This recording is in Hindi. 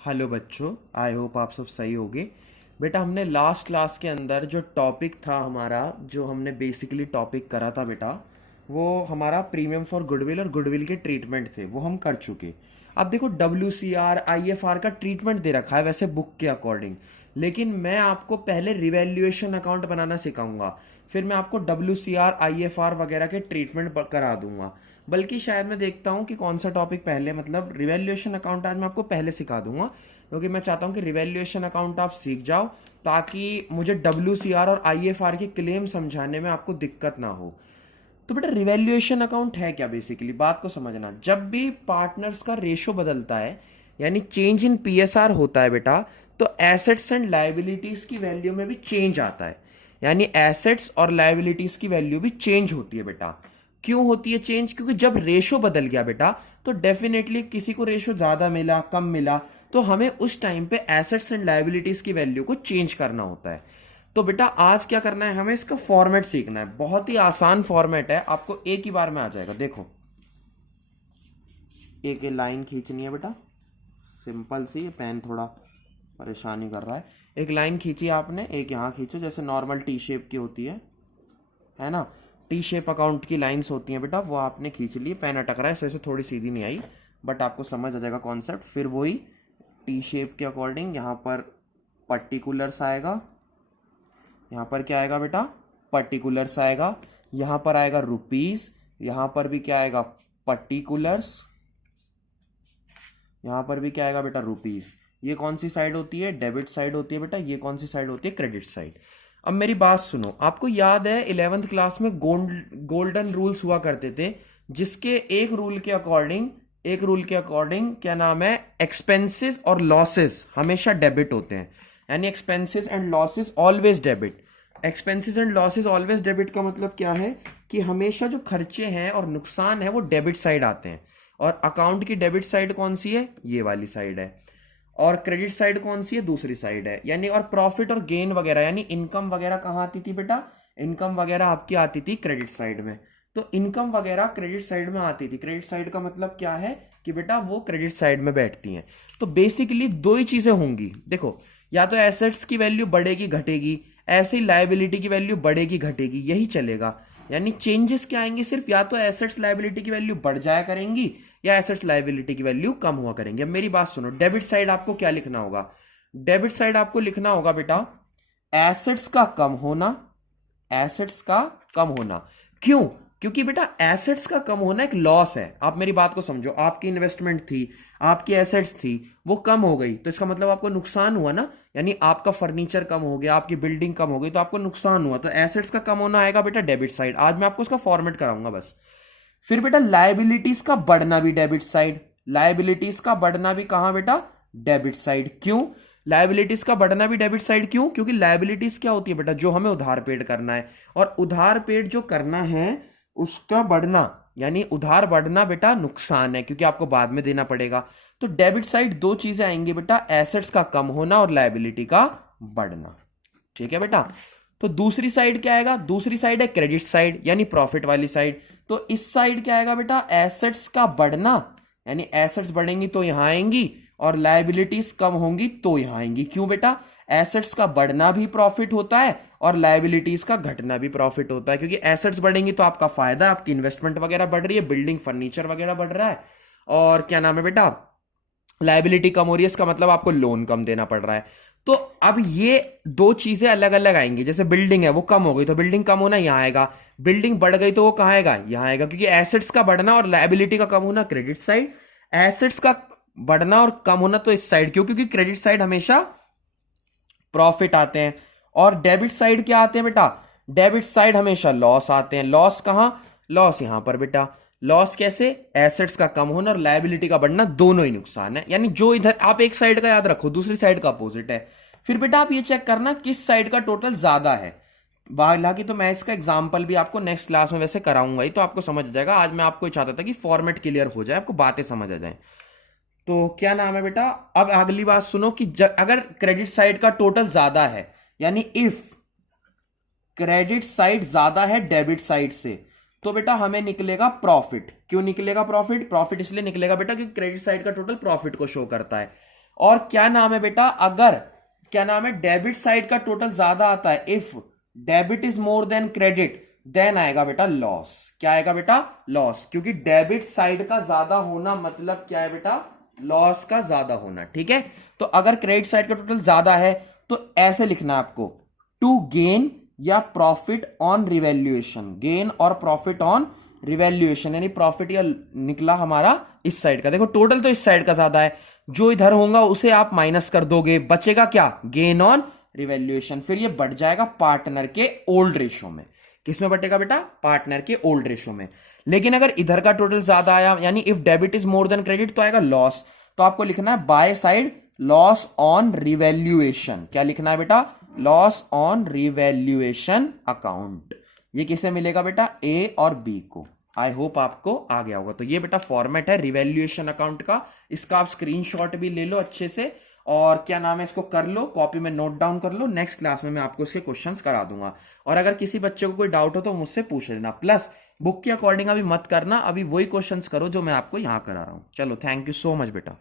हेलो बच्चों, आई होप आप सब सही होगे। बेटा, हमने लास्ट क्लास के अंदर जो टॉपिक था हमारा, जो हमने बेसिकली टॉपिक करा था बेटा, वो हमारा प्रीमियम फॉर गुडविल और गुडविल के ट्रीटमेंट थे, वो हम कर चुके। अब देखो, WCR IFR का ट्रीटमेंट दे रखा है वैसे बुक के अकॉर्डिंग, लेकिन मैं आपको पहले रिवैल्यूएशन अकाउंट बनाना सिखाऊंगा, फिर मैं आपको WCR IFR वगैरह के ट्रीटमेंट करा दूंगा। बल्कि शायद मैं देखता हूँ कि कौन सा टॉपिक पहले, मतलब रिवैल्यूएशन अकाउंट आज मैं आपको पहले सिखा दूंगा, क्योंकि मैं चाहता हूँ कि रिवैल्यूएशन अकाउंट आप सीख जाओ, ताकि मुझे WCR और IFR के क्लेम समझाने में आपको दिक्कत ना हो। तो बेटा, रिवैल्यूएशन अकाउंट है क्या? बेसिकली बात को समझना, जब भी पार्टनर्स का रेशो बदलता है, यानी चेंज इन PSR होता है बेटा, तो एसेट्स एंड लाइबिलिटीज की वैल्यू में भी चेंज आता है। यानी एसेट्स और लाइबिलिटीज की वैल्यू भी चेंज होती है बेटा। क्यों होती है चेंज? क्योंकि जब रेशो बदल गया बेटा, तो डेफिनेटली किसी को रेशो ज्यादा मिला, कम मिला, तो हमें उस टाइम पे एसेट्स एंड लाइबिलिटीज की वैल्यू को चेंज करना होता है। तो बेटा, आज क्या करना है, हमें इसका फॉर्मेट सीखना है। बहुत ही आसान फॉर्मेट है, आपको एक ही बार में आ जाएगा। देखो, एक लाइन खींचनी है बेटा, सिंपल सी। पेन थोड़ा परेशानी कर रहा है। एक लाइन खींची आपने, एक यहाँ खींचो, जैसे नॉर्मल टी शेप की होती है ना। टी शेप अकाउंट की लाइंस होती हैं बेटा, वो आपने खींच ली। पेन अटक रहा है, इस वजह से थोड़ी सीधी नहीं आई, बट आपको समझ आ जाएगा कॉन्सेप्ट। फिर वही टी शेप के अकॉर्डिंग यहाँ पर पर्टिकुलर्स आएगा। यहाँ पर क्या आएगा बेटा? पर्टिकुलर्स आएगा। यहाँ पर आएगा रुपीज। यहाँ पर भी क्या आएगा? पर्टिकुलर्स। यहाँ पर भी क्या आएगा बेटा? रुपीज। ये कौन सी साइड होती है? डेबिट साइड होती है बेटा। ये कौन सी साइड होती है? Credit side. अब मेरी बात सुनो, आपको याद है 11th क्लास में गोल्डन रूल्स हुआ करते थे, जिसके एक रूल के अकॉर्डिंग क्या नाम है, एक्सपेंसेस और लॉसेस हमेशा डेबिट होते हैं। यानी expenses and losses always debit. Expenses and losses always debit का मतलब क्या है कि हमेशा जो खर्चे हैं और नुकसान है वो डेबिट साइड आते हैं। और अकाउंट की डेबिट साइड कौन सी है? ये वाली साइड है। और क्रेडिट साइड कौन सी है? दूसरी साइड है। यानी और प्रॉफिट और गेन वगैरह, यानी इनकम वगैरह कहाँ आती थी बेटा? इनकम वगैरह आपकी आती थी क्रेडिट साइड में। तो इनकम वगैरह क्रेडिट साइड में आती थी। क्रेडिट साइड का मतलब क्या है कि बेटा वो क्रेडिट साइड में बैठती हैं। तो बेसिकली दो ही चीजें होंगी, देखो, या तो एसेट्स की वैल्यू बढ़ेगी घटेगी, ऐसे ही लाइबिलिटी की वैल्यू बढ़ेगी घटेगी, यही चलेगा। यानी चेंजेस क्या आएंगे? सिर्फ या तो एसेट्स लाइबिलिटी की वैल्यू बढ़ जाया करेंगी, या एसेट्स लाइबिलिटी की वैल्यू कम हुआ करेंगे। अब मेरी बात सुनो, डेबिट साइड आपको क्या लिखना होगा? डेबिट साइड आपको लिखना होगा बेटा एसेट्स का कम होना। एसेट्स का कम होना क्यों? क्योंकि बेटा एसेट्स का कम होना एक लॉस है। आप मेरी बात को समझो, आपकी इन्वेस्टमेंट थी, आपकी एसेट्स थी, वो कम हो गई, तो इसका मतलब आपको नुकसान हुआ ना। यानी आपका फर्नीचर कम हो गया, आपकी बिल्डिंग कम हो गई, तो आपको नुकसान हुआ। तो एसेट्स का कम होना आएगा बेटा डेबिट साइड। आज मैं आपको उसका फॉर्मेट कराऊंगा बस। फिर बेटा लाइबिलिटीज का बढ़ना भी डेबिट साइड। लाइबिलिटीज का बढ़ना भी कहां बेटा? Debit side. क्यों लाइबिलिटीज का बढ़ना भी डेबिट साइड? क्यों? क्योंकि लाइबिलिटीज क्या होती है बेटा? जो हमें उधार पेड करना है, और उधार पेड जो करना है उसका बढ़ना, यानी उधार बढ़ना बेटा नुकसान है, क्योंकि आपको बाद में देना पड़ेगा। तो डेबिट साइड दो चीजें आएंगी बेटा, एसेट्स का कम होना और लाइबिलिटी का बढ़ना। ठीक है बेटा। तो दूसरी साइड क्या आएगा? दूसरी साइड है क्रेडिट साइड, यानी प्रॉफिट वाली साइड। तो इस साइड क्या आएगा बेटा? एसेट्स का बढ़ना, यानी एसेट्स बढ़ेंगी तो यहां आएंगी, और लाइबिलिटीज कम होंगी तो यहां आएंगी। क्यों बेटा? एसेट्स का बढ़ना भी प्रॉफिट होता है और लाइबिलिटीज का घटना भी प्रॉफिट होता है, क्योंकि एसेट्स बढ़ेंगी तो आपका फायदा, आपकी इन्वेस्टमेंट वगैरह बढ़ रही है, बिल्डिंग फर्नीचर वगैरह बढ़ रहा है। और क्या नाम है बेटा? लाइबिलिटी कम हो रही है, इसका मतलब आपको लोन कम देना पड़ रहा है। तो अब ये दो चीजें अलग अलग आएंगी। जैसे बिल्डिंग है, वो कम हो गई तो बिल्डिंग कम होना यहां आएगा, बिल्डिंग बढ़ गई तो वो कहां आएगा? यहां आएगा, क्योंकि एसेट्स का बढ़ना और लाइबिलिटी का कम होना क्रेडिट साइड, एसेट्स का बढ़ना और कम होना तो इस साइड। क्यों? क्योंकि क्रेडिट साइड हमेशा प्रॉफिट आते हैं, और डेबिट साइड क्या आते हैं बेटा? डेबिट साइड हमेशा लॉस आते हैं। लॉस कहां? लॉस यहां पर बेटा। लॉस कैसे? एसेट्स का कम होना और लायबिलिटी का बढ़ना, दोनों ही नुकसान है। यानी जो इधर आप एक साइड का याद रखो, दूसरी साइड का अपोजिट है। फिर बेटा आप ये चेक करना किस साइड का टोटल ज्यादा है। हालांकि तो मैं इसका एग्जांपल भी आपको नेक्स्ट क्लास में वैसे कराऊंगा ही, तो आपको समझ जाएगा। आज मैं आपको चाहता था कि फॉर्मेट क्लियर हो जाए, आपको बातें समझ आ जाए। तो क्या नाम है बेटा? अब अगली बात सुनो कि अगर क्रेडिट साइड का टोटल ज्यादा है, यानी इफ क्रेडिट साइड ज्यादा है डेबिट साइड से, तो बेटा हमें निकलेगा प्रॉफिट। क्यों निकलेगा प्रॉफिट? प्रॉफिट इसलिए निकलेगा बेटा कि क्रेडिट साइड का टोटल प्रॉफिट को शो करता है। और क्या नाम है बेटा, अगर क्या नाम है डेबिट साइड का टोटल ज्यादा आता है, if debit is more than credit, then आएगा बेटा लॉस। क्या आएगा बेटा, लॉस, क्योंकि डेबिट साइड का ज्यादा होना मतलब क्या है बेटा, लॉस का ज्यादा होना। ठीक है, तो अगर क्रेडिट साइड का टोटल ज्यादा है तो ऐसे लिखना है आपको, टू गेन या प्रॉफिट ऑन रिवैल्यूएशन, गेन और प्रॉफिट ऑन रिवैल्यूएशन, यानी प्रॉफिट या निकला हमारा इस साइड का। देखो टोटल तो इस साइड का ज्यादा है, जो इधर होगा उसे आप माइनस कर दोगे, बचेगा क्या, गेन ऑन रिवैल्यूएशन। फिर ये बढ़ जाएगा पार्टनर के ओल्ड रेशो में। किसमें बटेगा बेटा, पार्टनर के ओल्ड रेशो में। लेकिन अगर इधर का टोटल ज्यादा आया, यानी if debit is more than credit, तो आएगा लॉस। तो आपको लिखना है by side loss on revaluation. क्या लिखना है बेटा, लॉस ऑन रिवैल्यूएशन अकाउंट। ये किसे मिलेगा बेटा, ए और बी को। आई होप आपको आ गया होगा। तो ये बेटा फॉर्मेट है रिवैल्यूएशन अकाउंट का, इसका आप स्क्रीनशॉट भी ले लो अच्छे से, और क्या नाम है, इसको कर लो, कॉपी में नोट डाउन कर लो। नेक्स्ट क्लास में मैं आपको इसके क्वेश्चंस करा दूंगा। और अगर किसी बच्चे को कोई डाउट हो तो मुझसे पूछ लेना। प्लस बुक के अकॉर्डिंग अभी मत करना, अभी वही क्वेश्चंस करो जो मैं आपको यहां करा रहा हूं। चलो, थैंक यू सो मच बेटा।